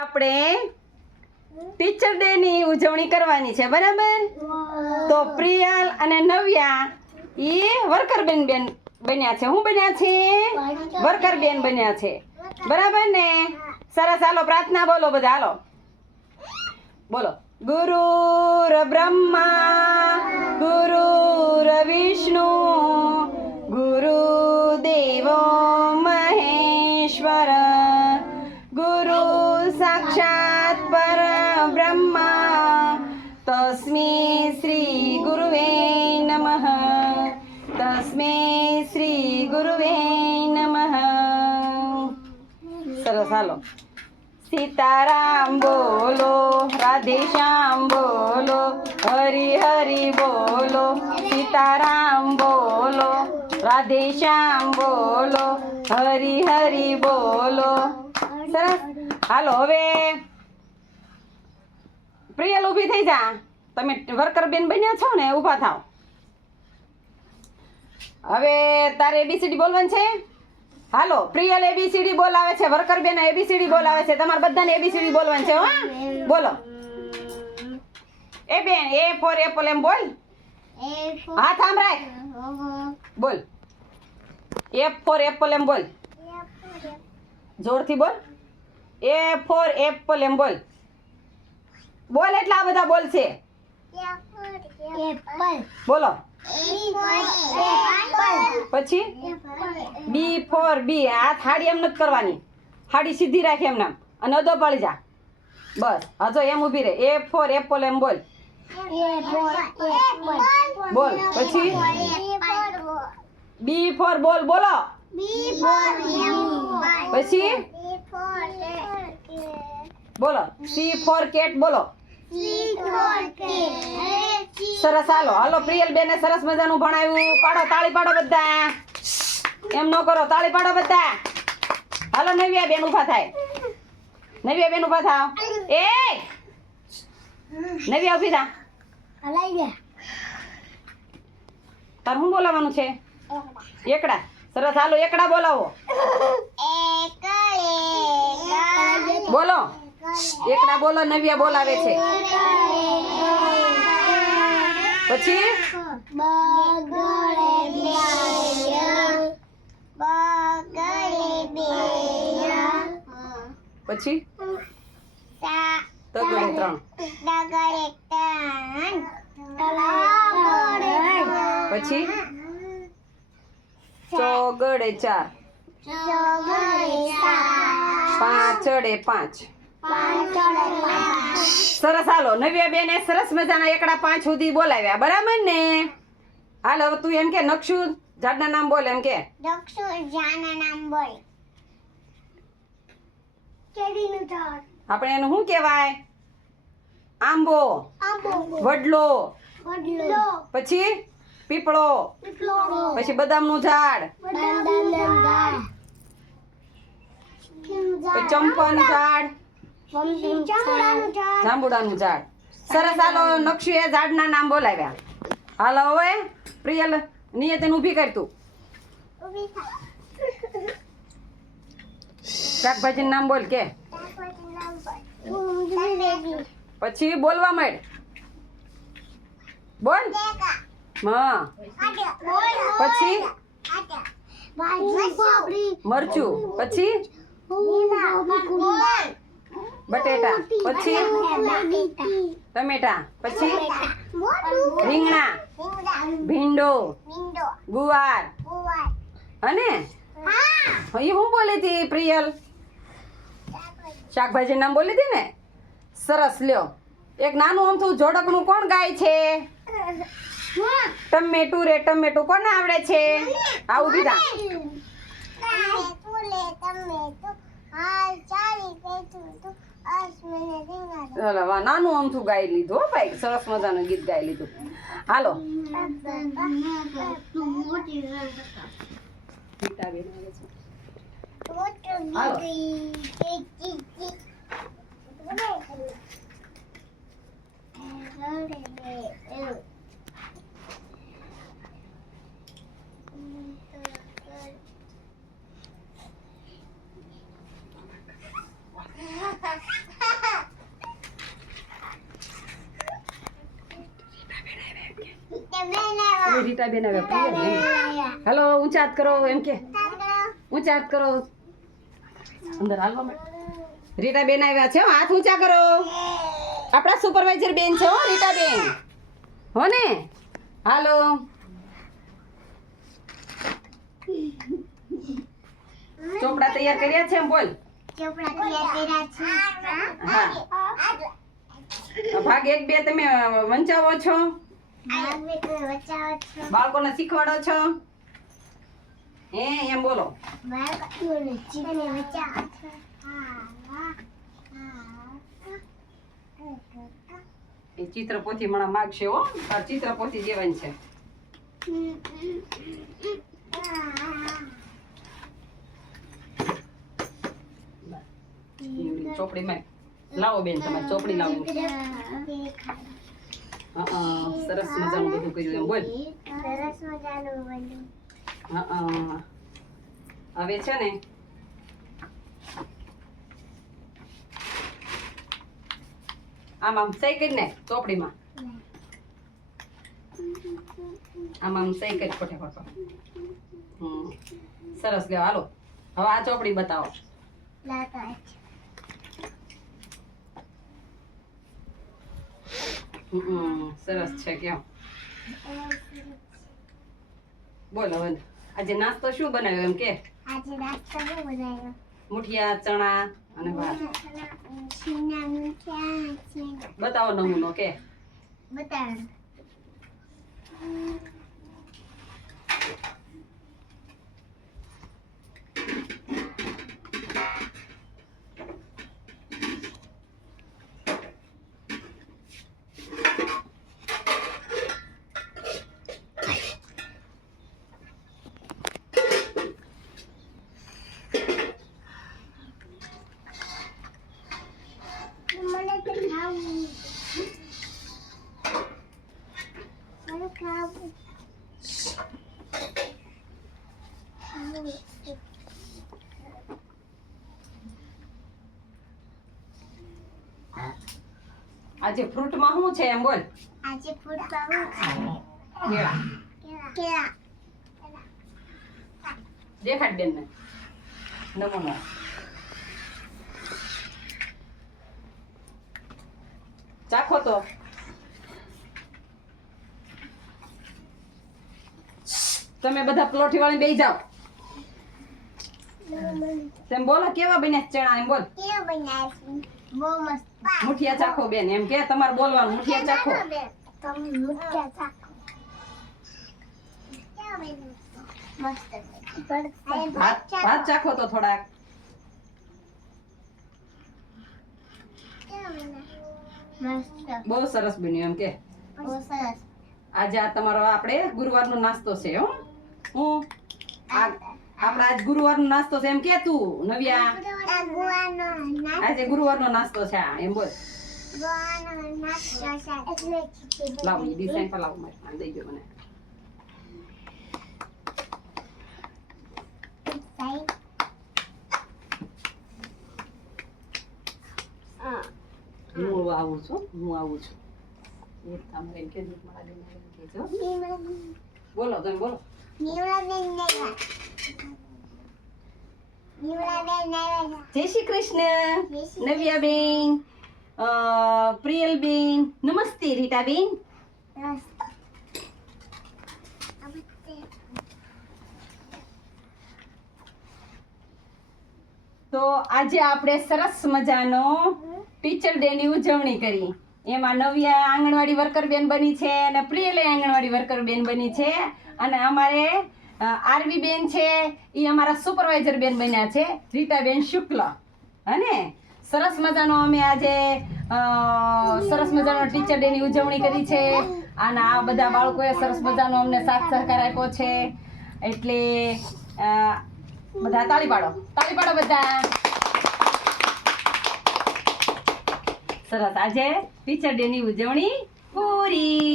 આપણે teacher day ની ઉજવણી કરવાની છે, બરાબર? તો પ્રિયલ અને નવ્યા એ વર્કર બેન બન્યા છે. શું બન્યા છે? વર્કર બેન બન્યા છે, બરાબર ને? સરસ. હાલો પ્રાર્થના બોલો બધા. હાલો બોલો. ગુરુર બ્રહ્મા ગુરુર વિષ્ણુ ગુરુદેવો મહેશ્વર ગુરુ સાક્ષાત પરબ્રહ્મા તસ્मै શ્રી ગુરુવે નમઃ. તસ્मै શ્રી ગુરુવે નમઃ. સરસ. હાલો. સીતારામ બોલો, રાધે શ્યામ બોલો, હરિ હરિ બોલો. સીતારામ બોલો, રાધે શ્યામ બોલો, હરિ હરિ બોલો. સરસ. હાલો હવે પ્રિયલ ઊભી થઈ જા. તમે વર્કર બેન બન્યા છો ને, ઊભા થાવ. હવે તારે એબીસીડી બોલવાનું છે. હાલો પ્રિયલ એબીસીડી બોલાવે છે, વર્કર બેન એબીસીડી બોલાવે છે. તમારે બધાને એબીસીડી બોલવાનું છે. હા બોલો. એ બેન એ ફોર એપલ એમ બોલ. હાથ આમ રાખ. બોલ. એફ ફોર એપલ એમ બોલ. જોરથી બોલ. એ ફોર એપલ એમ બોલ. બોલ એટલે આ બધા બોલશે. બોલો. પછી બી ફોર બી. આ થાળી એમ નથી કરવાની, થાળી સીધી રાખી એમ નામ અને અદો પાડી જા. બસ હજો એમ ઊભી રહે. એ ફોર એપલ એમ બોલ. બોલ. પછી બી ફોર બોલ. બોલો. પછી બોલો. C four cat. બોલો. સરસ. હાલો હાલો પ્રિયલ બેને સરસ મજાનું ભણાવ્યું. પાડો તાળી પાડો બધા. એમ ન કરો, તાળી પાડો બધા. હાલો નવ્યા બેન ઊભા થાય. નવ્યા બેન ઊભા થાવ. એ નવ્યા ઊભી થા. તાર શું બોલાવાનું છે? એકડા. સરસ. હાલો એકડા બોલાવો. બોલો. એકડા બોલો. નવ્યા બોલાવે છે. પછી પછી તગડે ત્રણ. પછી ચોગડે ચાર. પાંચડે પાંચ. સરસ. હાલો નવ્યા બેને સરસ મજાના એકડા 5 સુધી બોલાવ્યા, બરાબર ને? હાલ હવે તું એમ કે નકશુ ઝાડના નામ બોલ. એમ કે નકશુ ઝાડના નામ બોલ. કેરીનું ઝાડ. આપણે એનું શું કહેવાય? આંબો. વડલો. પછી પીપળો. પછી બદામનું ઝાડ. ચંપાનું ઝાડ. જાંબુડાનું ઝાડ. સરસ. હાલો નકશુ એ ઝાડના નામ બોલાવ્યા. હાલો હવે પ્રિયલ નિયતન ઊભી કર તું. શાકભાજીનું નામ બોલ. કે પછી બોલવા માંડ. બોલ. હા. પછી મરચું. પછી બટેટા. પછી ટમેટા. પછી રીંગણા. ભીંડો. ગુવાર. અને એ હું બોલી હતી પ્રિયલ? શાકભાજી નામ બોલી હતી ને? સરસ. લ્યો એક નાનું અમથું જોડકનું કોણ ગાય છે? ટમેટું રે ટમેટું. કોને આવડે છે? આવું બીજા નાનું અમથું ગાઈ લીધું. હો ભાઈ, સરસ મજાનું ગીત ગાઈ લીધું. હાલો રીટાબેન આવ્યા પ્રિયલ હાલો ઊંચા હાથ કરો એમ કે ઊંચા હાથ કરો અંદર હાલવા માંડ રીટાબેન આવ્યા છે હો, હાથ ઊંચા કરો આપણા સુપરવાઇઝર બેન છે હો રીટાબેન હો ને હાલો ચોપડા તૈયાર કર્યા છે એમ બોલ ચોપડા તૈયાર કર્યા છે હા ભાગ 1 2 તમે વંચાવો છો આગળ વચાવો છો બાળકોને શીખવાડો છો એમ બોલો બાળકોને ચીને વચાવો છો એ ચિત્ર પોથી મને માગશે હો તાર ચિત્ર પોથી દેવાની છે ચોપડીમાં લાવો બેન તમારે ચોપડી લાવો સરસ મજાનું બધું કર્યું એમ બોલ સરસ મજાનું બન્યું હવે છે ને આમ સહી કરી ને ચોપડીમાં આમ સહી કરી ફટાફટ સરસ લ્યો હાલો હવે આ ચોપડી બતાવો લાતા સરસ છે કેમ બોલ હવે આજે નાસ્તો શું બનાવ્યો એમ કે આજે નાસ્તો શું બનાવ્યો મુઠિયા ચણા અને ભાત છીના મીઠા છે બતાવો નમૂનો કે બતાવો મને તો ખાવું મને ખાવું આજે ફ્રૂટમાં શું છે એમ બોલ આજે ફૂડ ખાવું કેળા કેળા દેખાડ બેન ને નમૂનો ચાખો તો તમે બધા પલોઠી વાળી બેસી જાઓ તેમ બોલો કેવા બન્યા ચણા એમ બોલ કેવો બનાવ્યો બહુ મસ્ત મુઠિયા ચાખો બેન એમ કે તમારે બોલવાનું મુઠિયા ચાખો તમે મુઠિયા ચાખો કેવો બન્યો મસ્ત ભાત ચાખો તો થોડાક કેવો બન્યો મસ્ત બહુ સરસ બન્યું એમ કે બહુ સરસ આજે આ તમારો આપણે ગુરુવારનો નાસ્તો છે હો હું આપણા આજ ગુરુવારનો નાસ્તો છે એમ કે તું નવ્યા આજે ગુરુવારનો નાસ્તો છે આ એમ બોલ લાવ એ ડિઝાઇન પર લાવ મારે આ દઈ દો મને હું આવું છું એ તમારે એમ કે મારા બેન કહેજો બોલો તમે બોલો જય શ્રી કૃષ્ણ નવ્યાબેન પ્રિયલબેન નમસ્તે રીટાબેન તો આજે આપણે સરસ મજાનો ટીચર ડે ની ઉજવણી કરી એમાં નવ્યા આંગણવાડી વર્કર બેન બની છે અને પ્રિયલે આંગણવાડી વર્કર બેન બની છે અને અમારે આરવી બેન છે એ અમારા સુપરવાઇઝર બેન બન્યા છે રીટાબેન શુક્લ અને સરસ મજાનો અમે આજે સરસ મજાનો ટીચર ડે ની ઉજવણી કરી છે અને આ બધા બાળકોએ સરસ મજાનો અમને સાથ સહકાર આપ્યો છે એટલે બધા તાળી પાડો બધા સરસ આજે ટીચર ડે ની ઉજવણી પૂરી